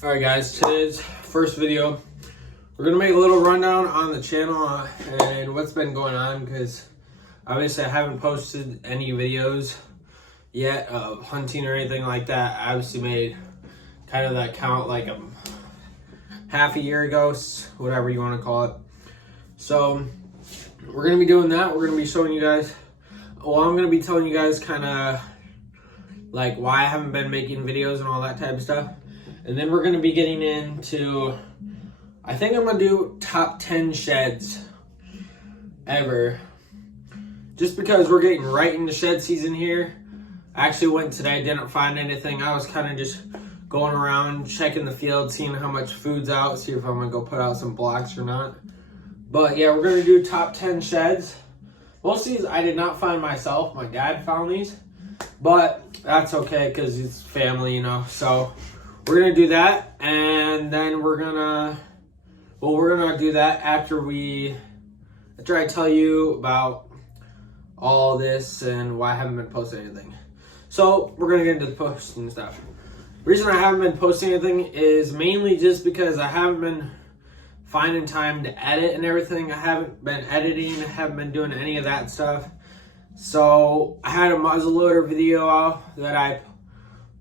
Alright guys, today's first video, we're going to make a little rundown on the channel and what's been going on, because obviously I haven't posted any videos yet of hunting or anything like that. I obviously made kind of that count like half a year ago, whatever you want to call it. So we're going to be doing that. We're going to be showing you guys, well, I'm going to be telling you guys kind of like why I haven't been making videos and all that type of stuff. And then we're going to be getting into, I think I'm going to do top 10 sheds ever. Just because we're getting right into shed season here. I actually went today, didn't find anything. I was kind of just going around, checking the field, seeing how much food's out, see if I'm going to go put out some blocks or not. But yeah, we're going to do top 10 sheds. Most of these I did not find myself. My dad found these. But that's okay because it's family, you know. So we're going to do that, and then we're going to do that after I tell you about all this and why I haven't been posting anything. So we're going to get into the posting stuff. The reason I haven't been posting anything is mainly just because I haven't been finding time to edit and everything. I haven't been editing, I haven't been doing any of that stuff. So I had a muzzleloader video out that I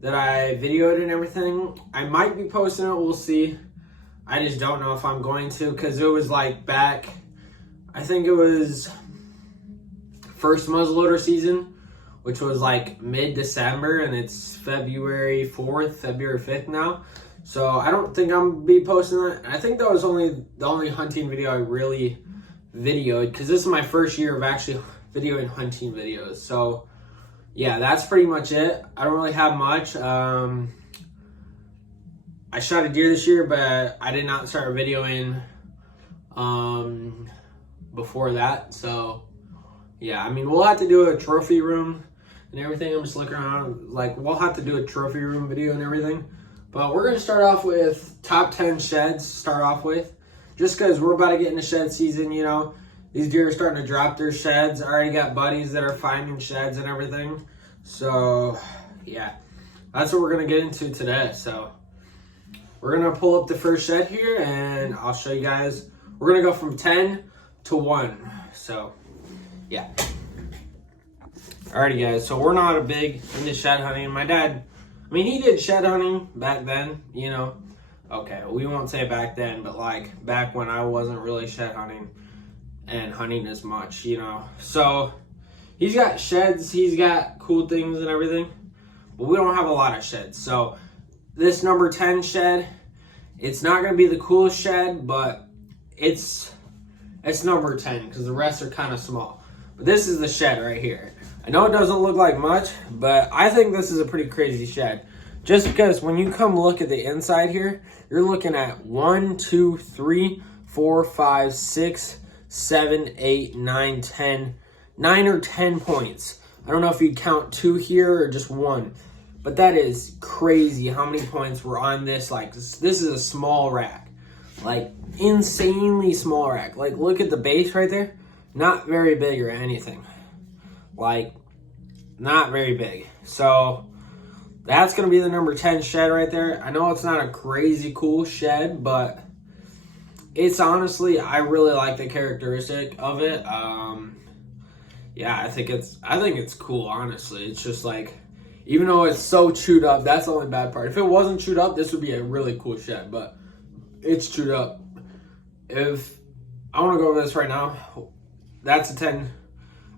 videoed and everything. I might be posting it, we'll see. I just don't know if I'm going to, because it was like back, I think it was first muzzleloader season, which was like mid-December, and it's February 4th, February 5th now. So I don't think I'm gonna be posting that. I think that was the only hunting video I really videoed, because this is my first year of actually videoing hunting videos. So yeah, that's pretty much it. I don't really have much. I shot a deer this year, but I did not start videoing before that. So yeah, I mean, we'll have to do a trophy room and everything. I'm just looking around, like, we'll have to do a trophy room video and everything. But we're gonna start off with top 10 sheds to start off with, just because we're about to get into shed season, you know. These deer are starting to drop their sheds. I already got buddies that are finding sheds and everything. So yeah, that's what we're gonna get into today. So we're gonna pull up the first shed here and I'll show you guys. We're gonna go from 10 to 1. So yeah. Alrighty guys, so we're not a big into shed hunting. My dad, I mean, he did shed hunting back then, you know. Okay, we won't say back then, but like back when I wasn't really shed hunting and hunting as much, you know. So he's got sheds, he's got cool things and everything, but we don't have a lot of sheds. So this number 10 shed, it's not going to be the coolest shed, but it's number 10 because the rest are kind of small. But this is the shed right here. I know it doesn't look like much, but I think this is a pretty crazy shed. Just because when you come look at the inside here, you're looking at 1, 2, 3, 4, 5, 6, 7, 8, 9, 10, 9 or 10 points. I don't know if you count 2 here or just 1, but that is crazy how many points were on this. Like, this is a small rack, like insanely small rack. Like, look at the base right there, not very big or anything, like not very big. So that's gonna be the number 10 shed right there. I know it's not a crazy cool shed, but it's honestly, I really like the characteristic of it. Yeah, I think it's cool, honestly. It's just like, even though it's so chewed up, that's the only bad part. If it wasn't chewed up, this would be a really cool shed, but it's chewed up. If I want to go over this right now, that's a 10.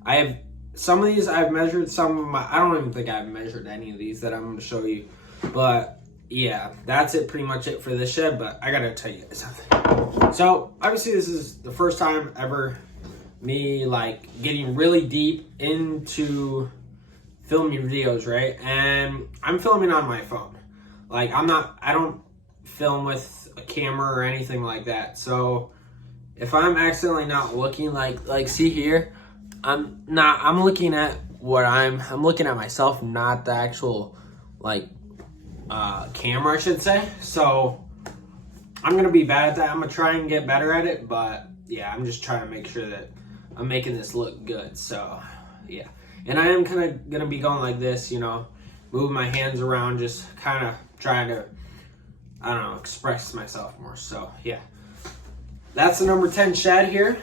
I have some of these I've measured, some of my, I don't even think I've measured any of these that I'm going to show you. But yeah, that's it, pretty much it for this shed. But I gotta tell you something. So obviously this is the first time ever me like getting really deep into filming videos, right? And I'm filming on my phone. Like, I don't film with a camera or anything like that. So if I'm accidentally not looking, like see here, I'm looking at I'm looking at myself, not the actual like camera, I should say. So I'm gonna be bad at that. I'm gonna try and get better at it, but yeah, I'm just trying to make sure that I'm making this look good. So yeah, and I am kind of gonna be going like this, you know, moving my hands around, just kind of trying to I don't know, express myself more. So yeah, that's the number 10 shed here.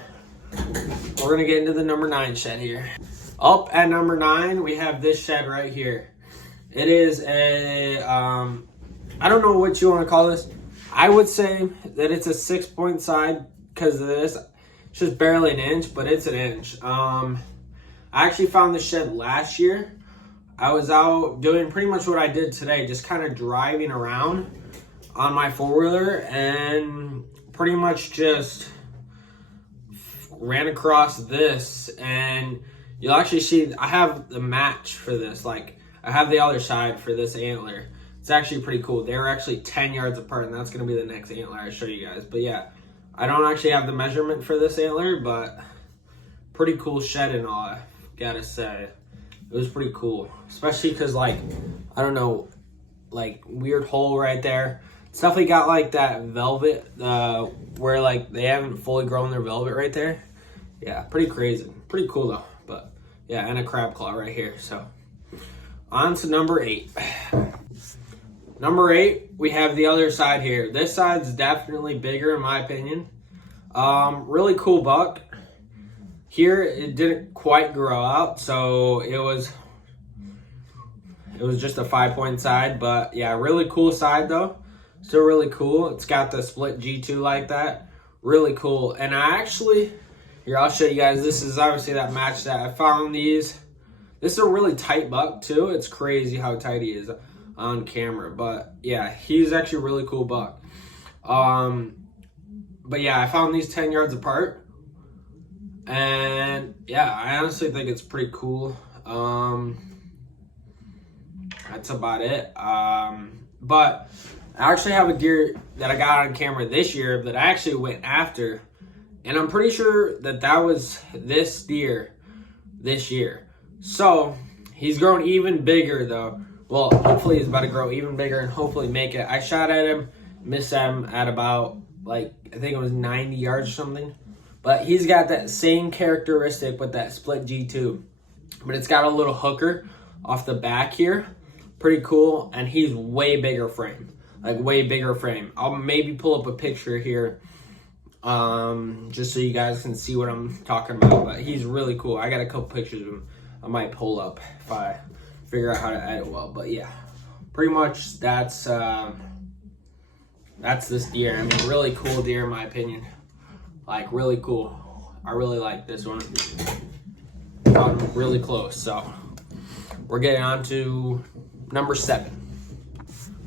We're gonna get into the number 9 shed here. Up at number 9, we have this shed right here. It is a, I don't know what you want to call this. I would say that it's a 6-point side because of this. It's just barely an inch, but it's an inch. I actually found this shed last year. I was out doing pretty much what I did today, just kind of driving around on my 4-wheeler and pretty much just ran across this, and you'll actually see I have the match for this. Like, I have the other side for this antler. It's actually pretty cool. They were actually 10 yards apart, and that's going to be the next antler I show you guys. But yeah, I don't actually have the measurement for this antler, but pretty cool shed and all, I gotta say. It was pretty cool, especially because, like, I don't know, like, weird hole right there. It's definitely got like that velvet where like they haven't fully grown their velvet right there. Yeah, pretty crazy. Pretty cool though. But yeah, and a crab claw right here. So on to number 8. Number 8, we have the other side here. This side's definitely bigger in my opinion. Really cool buck. Here it didn't quite grow out, so it was just a 5-point side. But yeah, really cool side though. Still really cool. It's got the split G2 like that. Really cool. And I actually, here, I'll show you guys. This is obviously that match that I found these. This is a really tight buck too. It's crazy how tight he is on camera. But yeah, he's actually a really cool buck. But yeah, I found these 10 yards apart. And yeah, I honestly think it's pretty cool. That's about it. But I actually have a deer that I got on camera this year that I actually went after, and I'm pretty sure that that was this deer this year. So he's grown even bigger though. Well, hopefully he's about to grow even bigger and hopefully make it. I shot at him, missed him at about, like, I think it was 90 yards or something. But he's got that same characteristic with that split G2. But it's got a little hooker off the back here. Pretty cool, and he's way bigger frame. Like, way bigger frame. I'll maybe pull up a picture here just so you guys can see what I'm talking about. But he's really cool. I got a couple pictures of him I might pull up if I figure out how to edit well. But yeah, pretty much that's this deer. I mean, really cool deer in my opinion. Like, really cool. I really like this one. Got really close. So we're getting on to number 7.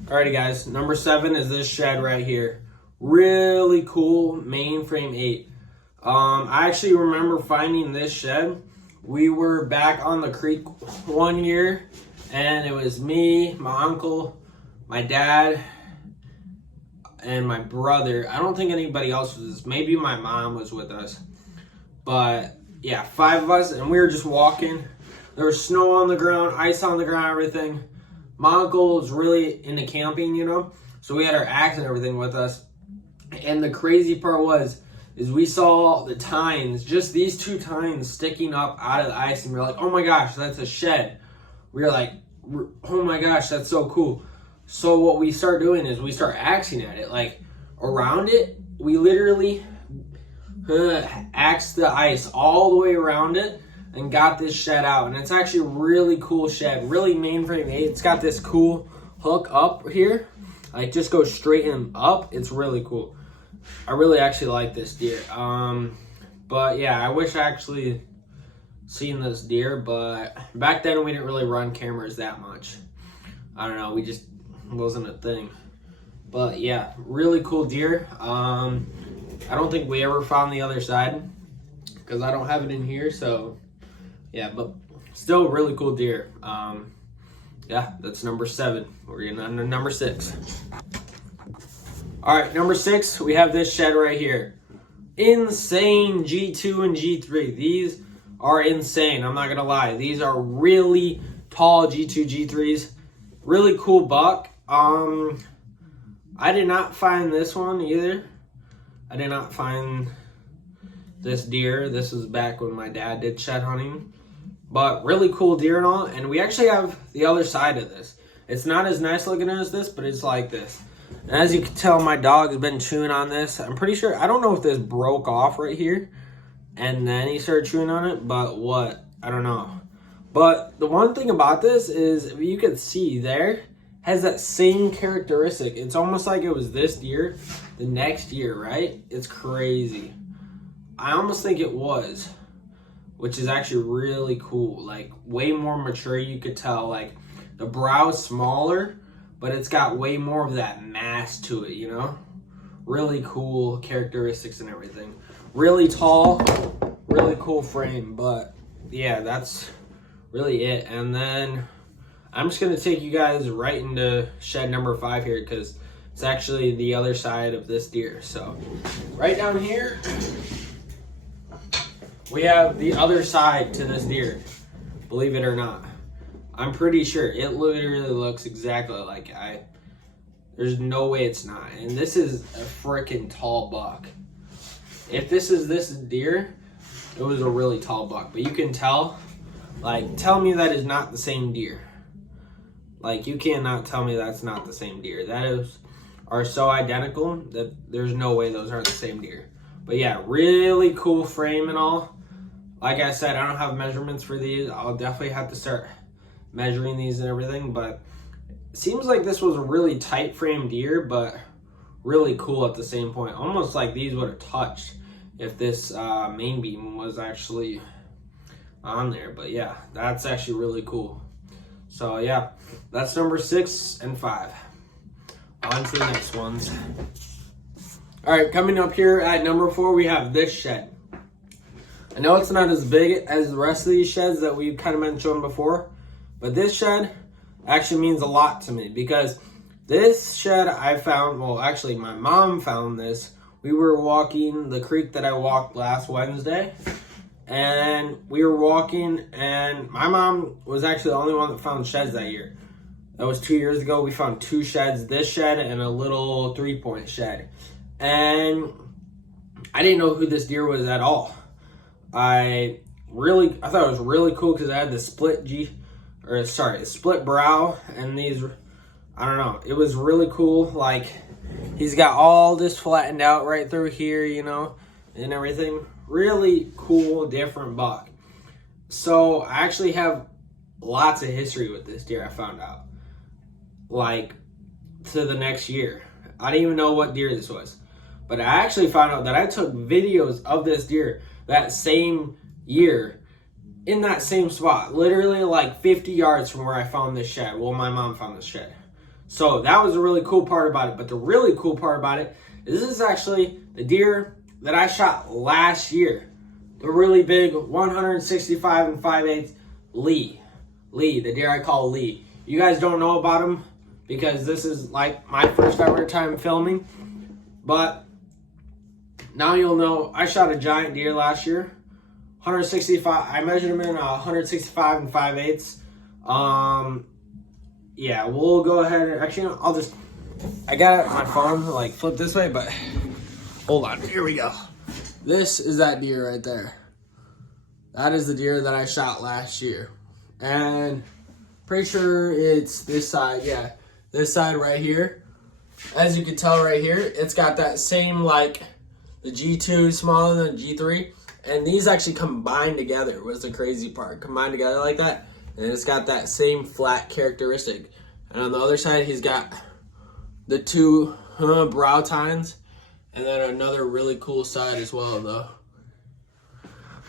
Alrighty guys, number 7 is this shed right here. Really cool mainframe 8. I actually remember finding this shed. We were back on the creek one year, and it was me, my uncle, my dad, and my brother. I don't think anybody else was. Maybe my mom was with us. But yeah, 5 of us, and we were just walking. There was snow on the ground, ice on the ground, everything. My uncle was really into camping, you know, so we had our axe and everything with us. And the crazy part is we saw the tines, just these 2 tines sticking up out of the ice, and we were like, oh my gosh, that's a shed. We were like, oh my gosh, that's so cool. So what we start doing is we start axing at it, like around it. We literally axed the ice all the way around it and got this shed out. And it's actually a really cool shed, really mainframe 8. It's got this cool hook up here, like just goes straight and up. It's really cool. I really actually like this deer. But yeah, I wish I actually seen this deer, but back then we didn't really run cameras that much. I don't know, we just wasn't a thing. But yeah, really cool deer. I don't think we ever found the other side because I don't have it in here, so yeah, but still a really cool deer. Yeah, that's number 7. We're getting on to number 6. All right, number 6, we have this shed right here. Insane G2 and G3. These are insane, I'm not gonna lie. These are really tall G2, G3s. Really cool buck. I did not find this one either. I did not find this deer. This was back when my dad did shed hunting. But really cool deer and all. And we actually have the other side of this. It's not as nice looking as this, but it's like this. And as you can tell, my dog has been chewing on this. I'm pretty sure, I don't know if this broke off right here and then he started chewing on it, but what? I don't know. But the one thing about this is, if you can see there, has that same characteristic. It's almost like it was this deer the next year, right? It's crazy. I almost think it was, which is actually really cool. Like, way more mature, you could tell. Like, the brow's smaller, but it's got way more of that mass to it, you know? Really cool characteristics and everything. Really tall, really cool frame, but yeah, that's really it. And then I'm just gonna take you guys right into shed number 5 here, because it's actually the other side of this deer. So right down here, we have the other side to this deer, believe it or not. I'm pretty sure it literally looks exactly like there's no way it's not. And this is a freaking tall buck. If this is this deer, it was a really tall buck. But you can tell, like, tell me that is not the same deer. Like, you cannot tell me that's not the same deer. Are so identical that there's no way those aren't the same deer. But yeah, really cool frame and all. Like I said, I don't have measurements for these. I'll definitely have to start measuring these and everything, but it seems like this was a really tight frame deer, but really cool at the same point. Almost like these would have touched if this main beam was actually on there. But yeah, that's actually really cool. So yeah, that's number 6 and 5. On to the next ones. All right, coming up here at number 4, we have this shed. I know it's not as big as the rest of these sheds that we've kind of mentioned before, but this shed actually means a lot to me, because this shed I found, well, actually my mom found this. We were walking the creek that I walked last Wednesday, and we were walking, and my mom was actually the only one that found sheds that year. That was 2 years ago. We found 2 sheds, this shed and a little 3-point shed. And I didn't know who this deer was at all. I thought it was really cool because I had the split brow, and these, I don't know, it was really cool. Like, he's got all this flattened out right through here, you know, and everything. Really cool, different buck. So I actually have lots of history with this deer, I found out. Like, to the next year. I didn't even know what deer this was. But I actually found out that I took videos of this deer that same year in that same spot. Literally like 50 yards from where I found this shed. Well, my mom found this shed. So that was a really cool part about it. But the really cool part about it is this is actually the deer that I shot last year. The really big 165 5/8 Lee. Lee, the deer I call Lee. You guys don't know about him because this is like my first ever time filming. But now you'll know. I shot a giant deer last year. 165. I measured him in 165 5/8. Yeah, we'll go ahead and actually, I got it on my phone, like flip this way, but hold on. Here we go. This is that deer right there. That is the deer that I shot last year. And pretty sure it's this side. Yeah, this side right here. As you can tell right here, it's got that same, like, the G2 smaller than G3. And these actually combine together was the crazy part. Combined together like that. And it's got that same flat characteristic. And on the other side, he's got the 2 brow tines. And then another really cool side as well, though.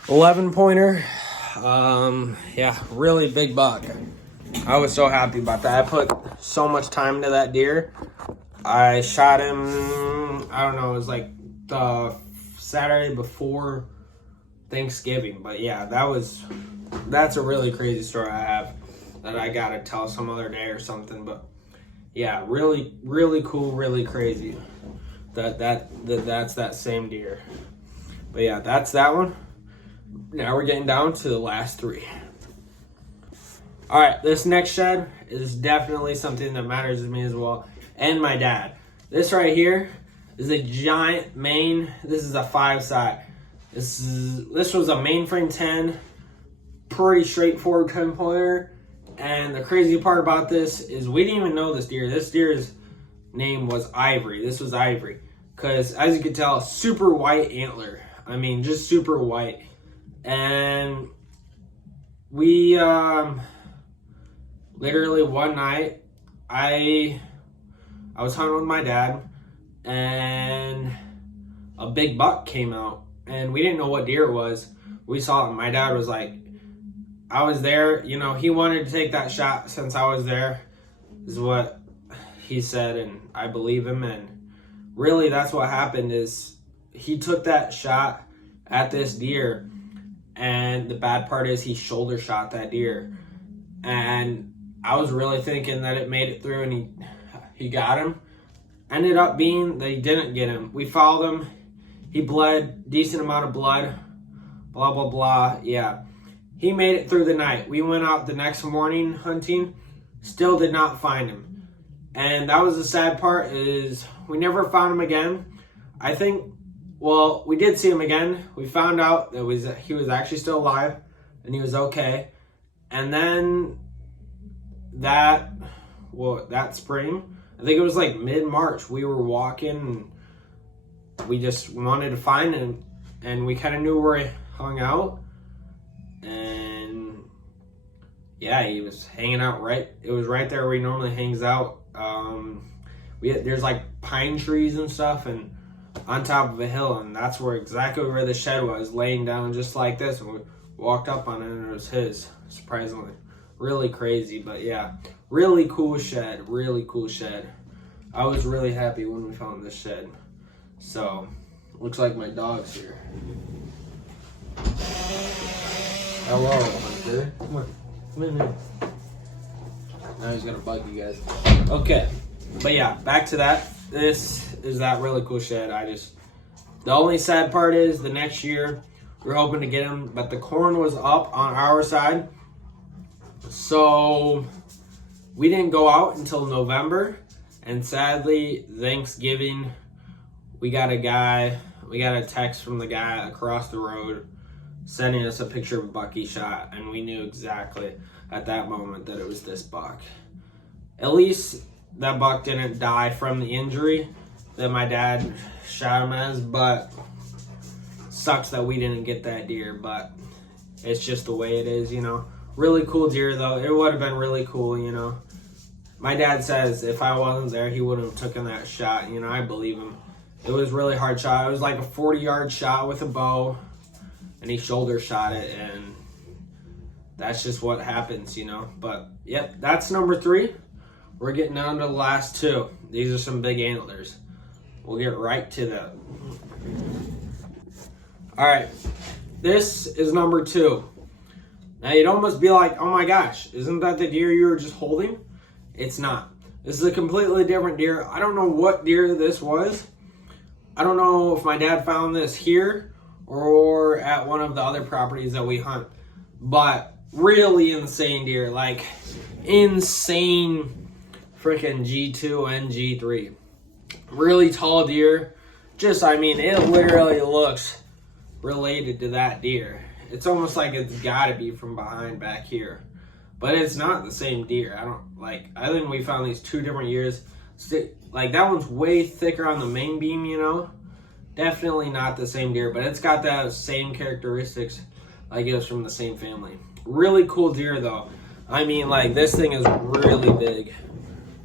11 pointer. Yeah, really big buck. I was so happy about that. I put so much time into that deer. I shot him, I don't know, it was like the Saturday before Thanksgiving. But yeah, that's a really crazy story I have that I gotta tell some other day or something. But yeah, really, really cool, really crazy that's that same deer. But yeah, that's that one. Now we're getting down to the last 3. All right, this next shed is definitely something that matters to me as well, and my dad. This right here is a giant main. This is a 5 side. This was a mainframe 10, pretty straightforward 10 pointer. And the crazy part about this is we didn't even know this deer. This deer is name was Ivory. This was Ivory. Because, as you can tell, super white antler. I mean, just super white. And we, literally one night, I was hunting with my dad, and a big buck came out. And we didn't know what deer it was. We saw it, and my dad was like, I was there, you know, he wanted to take that shot since I was there, is what he said, and I believe him. And really, that's what happened, is he took that shot at this deer, and the bad part is he shoulder shot that deer. And I was really thinking that it made it through, and he got him. Ended up being that he didn't get him. We followed him. He bled, decent amount of blood, blah, blah, blah. Yeah. He made it through the night. We went out the next morning hunting, still did not find him. And that was the sad part, is we never found him again. I think, well, we did see him again. We found out that he was actually still alive and he was okay. And then that spring, I think it was like mid-March, we were walking and we just wanted to find him, and we kind of knew where he hung out. And yeah, he was hanging out it was right there where he normally hangs out. There's like pine trees and stuff, and on top of a hill, and that's exactly where the shed was, laying down just like this. And we walked up on it, and it was his, surprisingly. Really crazy, but yeah, really cool shed. I was really happy when we found this shed. So, looks like my dog's here. Hello, Hunter. Come in here. Now he's gonna bug you guys. Okay, but yeah, back to that. This is that really cool shed. The only sad part is the next year we were hoping to get him, but the corn was up on our side, so we didn't go out until November. And sadly, Thanksgiving, we got a text from the guy across the road sending us a picture of a buck he shot, and we knew exactly at that moment that it was this buck. At least that buck didn't die from the injury that my dad shot him as, but sucks that we didn't get that deer, but it's just the way it is, you know. Really cool deer, though. It would have been really cool, you know. My dad says if I wasn't there, he wouldn't have taken that shot, you know. I believe him. It was a really hard shot. It was like a 40-yard shot with a bow, and he shoulder shot it, and that's just what happens, you know. But, yep, that's number 3. We're getting down to the last 2. These are some big antlers. We'll get right to them. All right, this is number 2. Now, you'd almost be like, oh my gosh, isn't that the deer you were just holding? It's not. This is a completely different deer. I don't know what deer this was. I don't know if my dad found this here or at one of the other properties that we hunt. But really insane deer. Like, insane freaking G2 and G3. Really tall deer. Just, I mean, it literally looks related to that deer. It's almost like it's gotta be from behind back here. But it's not the same deer. I think we found these 2 different years. Like, that one's way thicker on the main beam, you know? Definitely not the same deer, but it's got that same characteristics like it was from the same family. Really cool deer, though. I mean, like, this thing is really big.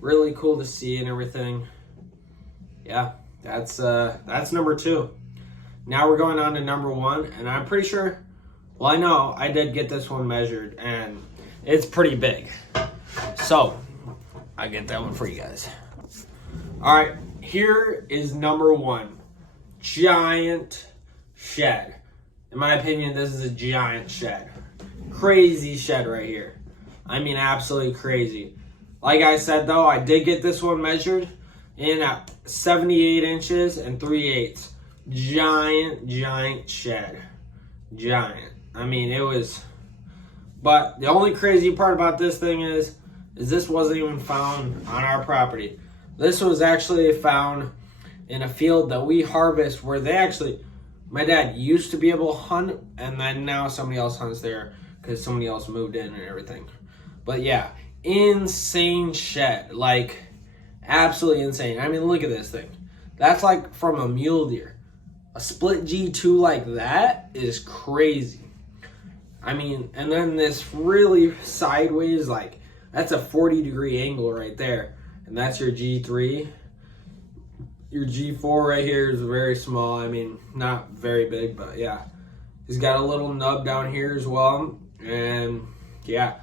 Really cool to see and everything. Yeah, that's number 2. Now we're going on to number 1, and I'm pretty sure, well, I know I did get this one measured, and it's pretty big. So, I get that one for you guys. All right, here is number 1. Giant shed. In my opinion, this is a giant shed. Crazy shed right here. I mean, absolutely crazy. Like I said, though, I did get this one measured in at 78 inches and 3/8. Giant shed. Giant. I mean, it was... But the only crazy part about this thing is this wasn't even found on our property. This was actually found in a field that we harvest where my dad used to be able to hunt, and then now somebody else hunts there because somebody else moved in and everything. But yeah, insane shed. Like, Absolutely insane. I mean, look at this thing. That's like from a mule deer. A split G2 like that is crazy. I mean, and then this really sideways, like, that's a 40-degree angle right there. And that's your G3. Your G4 right here is very small. I mean, not very big, but yeah. He's got a little nub down here as well. And yeah,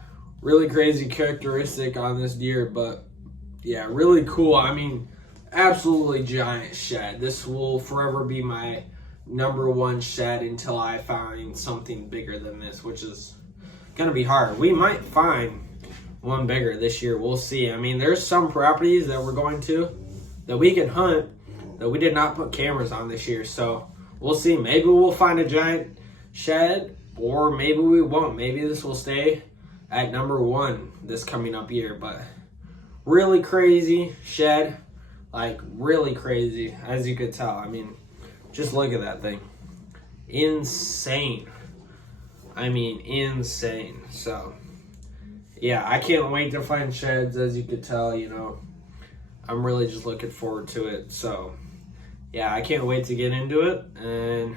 really crazy characteristic on this deer, but yeah, really cool. I mean, absolutely giant shed. This will forever be my number one shed until I find something bigger than this, which is going to be hard. We might find one bigger this year. We'll see. I mean, there's some properties that we're going to that we can hunt that we did not put cameras on this year. So we'll see. Maybe we'll find a giant shed, or maybe we won't. Maybe this will stay at number one this coming up year. But really crazy shed, like really crazy, as you could tell. I mean, just look at that thing. Insane. I mean, insane. So yeah, I can't wait to find sheds, as you could tell. You know, I'm really just looking forward to it. So yeah, I can't wait to get into it. And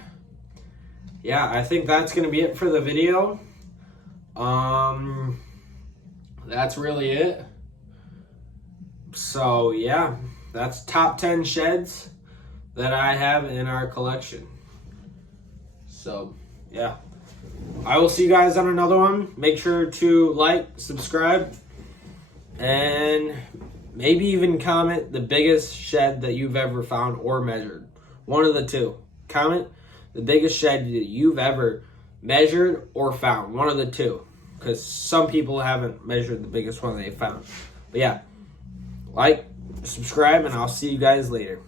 yeah, I think that's gonna be it for the video. That's really it. So yeah, that's top 10 sheds that I have in our collection. So yeah, I will see you guys on another one. Make sure to like, subscribe, and maybe even comment the biggest shed that you've ever found or measured. One of the two. Comment the biggest shed that you've ever measured or found. One of the two. Because some people haven't measured the biggest one they found. But yeah, like, subscribe, and I'll see you guys later.